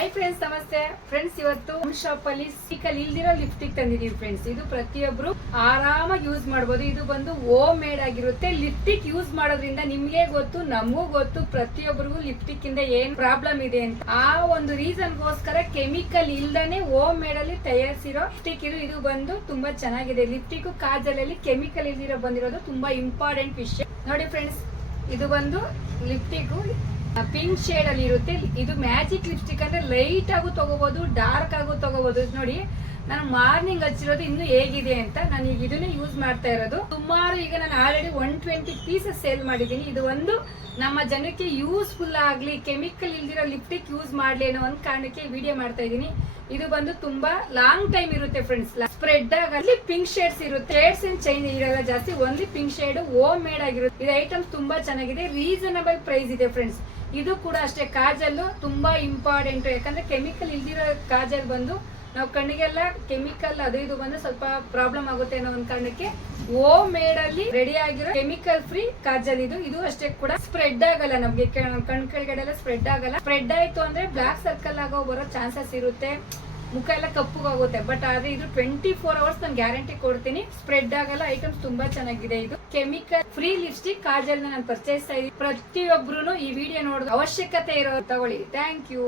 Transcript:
Hi friends, ನಮಸ್ತೆ friends. ಇವತ್ತು shop ಅಲ್ಲಿ ಸ್ಟಿಕಲ್ ಇಲ್ದಿರೋ ಲಿಪ್ಸ್ಟಿಕ್ ತಂದಿದೀವಿ ಫ್ರೆಂಡ್ಸ್. ಇದು ಪ್ರತಿಯೊಬ್ರು ಆರಾಮಾಗಿ ಯೂಸ್ ಮಾಡಬಹುದು. ಇದು ಬಂದು ಹೋಮ್ ಮೇಡ್ ಆಗಿರುತ್ತೆ. ಲಿಪ್ಸ್ಟಿಕ್ ಯೂಸ್ ಮಾಡೋದ್ರಿಂದ ನಿಮ್ಗೆ ಗೊತ್ತು, ನಮಗೂ ಗೊತ್ತು, ಪ್ರತಿಯೊಬ್ಬರಿಗೂ ಲಿಪ್ಸ್ಟಿಕ್ ಇಂದ ಏನ್ ಪ್ರಾಬ್ಲಮ್ ಇದೆ ಅಂತ. ಆ ಒಂದು ರೀಸನ್ ಗೋಸ್ಕರ ಕೆಮಿಕಲ್ ಇಲ್ದಾನೆ ಹೋಮ್ ಮೇಡ್ ಅಲ್ಲಿ ತಯಾರಿಸಿರೋ ಲಿಪ್ಸ್ಟಿಕ್ ಇದು ಬಂದು ತುಂಬಾ ಚೆನ್ನಾಗಿದೆ. ಲಿಪ್ಸ್ಟಿಕ್ ಕಾಜಲ್ ಅಲ್ಲಿ ಕೆಮಿಕಲ್ ಇಲ್ದಿರೋ ಬಂದಿರೋದು ತುಂಬಾ ಇಂಪಾರ್ಟೆಂಟ್ ವಿಷಯ. ನೋಡಿ ಫ್ರೆಂಡ್ಸ್, ಇದು ಬಂದು ಲಿಪ್ಸ್ಟಿಕ್ ಪಿಂಕ್ ಶೇಡ್ ಅಲ್ಲಿ ಇರುತ್ತೆ. ಇದು ಮ್ಯಾಜಿಕ್ ಲಿಪ್ಸ್ಟಿಕ್ ಅಂದ್ರೆ ಲೈಟ್ ಆಗು ತಗೋಬಹುದು, ಡಾರ್ಕ್ ಆಗು ತಗೋಬಹುದು. ನೋಡಿ, ನಾನು ಮಾರ್ನಿಂಗ್ ಹಚ್ಚಿರೋದು ಇನ್ನು ಹೇಗಿದೆ ಅಂತ. ನಾನು ಈಗ ಇದನ್ನೇ ಯೂಸ್ ಮಾಡ್ತಾ ಇರೋದು. ಸುಮಾರು ಈಗ ನಾನು ಆಲ್ರೆಡಿ 120 ಪೀಸಸ್ ಸೇಲ್ ಮಾಡಿದ್ದೀನಿ. ಇದು ಒಂದು ನಮ್ಮ ಜನಕ್ಕೆ ಯೂಸ್ಫುಲ್ ಆಗ್ಲಿ, ಕೆಮಿಕಲ್ ಇಲ್ದಿರೋ ಲಿಪ್ಸ್ಟಿಕ್ ಯೂಸ್ ಮಾಡ್ಲಿ ಅನ್ನೋ ಒಂದು ಕಾರಣಕ್ಕೆ ವಿಡಿಯೋ ಮಾಡ್ತಾ ಇದ್ದೀನಿ. ಇದು ಬಂದು ತುಂಬಾ ಲಾಂಗ್ ಟೈಮ್ ಇರುತ್ತೆ ಫ್ರೆಂಡ್ಸ್. ಸ್ಪ್ರೆಡ್ ಆಗಲಿ ಪಿಂಕ್ ಶೇಡ್ಸ್ ಇರುತ್ತೆ. ಶೇಡ್ಸ್ ಏನ್ ಚೇಂಜ್ ಇರಲ್ಲ ಜಾಸ್ತಿ, only pink shade home made ಆಗಿರುತ್ತೆ. ಇದು ಐಟಮ್ ತುಂಬಾ ಚೆನ್ನಾಗಿದೆ, ರೀಸನಬಲ್ ಪ್ರೈಸ್ ಇದೆ ಫ್ರೆಂಡ್ಸ್. ಇದು ಕೂಡ ಅಷ್ಟೇ, ಕಾಜಲ್ ತುಂಬಾ ಇಂಪಾರ್ಟೆಂಟ್. ಯಾಕಂದ್ರೆ ಕೆಮಿಕಲ್ ಇಲ್ದಿರೋ ಕಾಜಲ್ ಬಂದು ನಾವು ಕಣ್ಣಿಗೆಲ್ಲ ಕೆಮಿಕಲ್ ಅದು ಇದು ಬಂದು ಸ್ವಲ್ಪ ಪ್ರಾಬ್ಲಮ್ ಆಗುತ್ತೆ ಅನ್ನೋ ಒಂದು ಕಾರಣಕ್ಕೆ ಹೋಮ್ ಮೇಡ್ ಅಲ್ಲಿ ರೆಡಿ ಆಗಿರೋ ಕೆಮಿಕಲ್ ಫ್ರೀ ಕಾಜಲ್ ಇದು ಅಷ್ಟೇ ಕೂಡ ಸ್ಪ್ರೆಡ್ ಆಗಲ್ಲ. ನಮ್ಗೆ ಕಣ್ ಕೆಳಗಡೆ ಎಲ್ಲ ಸ್ಪ್ರೆಡ್ ಆಗಲ್ಲ. ಸ್ಪ್ರೆಡ್ ಆಯ್ತು ಅಂದ್ರೆ ಬ್ಲಾಕ್ ಸರ್ಕಲ್ ಆಗೋ ಬರೋ ಚಾನ್ಸಸ್ ಇರುತ್ತೆ, ಮುಖ ಎಲ್ಲ ಕಪ್ಪುಗಾಗುತ್ತೆ. ಬಟ್ ಆದ್ರೆ ಇದು 24 ಅವರ್ಸ್ ನಾನು ಗ್ಯಾರಂಟಿ ಕೊಡ್ತೀನಿ, ಸ್ಪ್ರೆಡ್ ಆಗಲ್ಲ. ಐಟಮ್ಸ್ ತುಂಬಾ ಚೆನ್ನಾಗಿದೆ. ಇದು ಕೆಮಿಕಲ್ ಫ್ರೀ ಲಿಪ್ಸ್ಟಿಕ್ ಕಾಜಲ್ ನಾನು ಪರ್ಚೇಸ್ ಇದ್ದೀನಿ. ಪ್ರತಿಯೊಬ್ರು ಈ ವಿಡಿಯೋ ನೋಡೋದು ಅವಶ್ಯಕತೆ ಇರೋ ತಗೊಳ್ಳಿ. Thank you.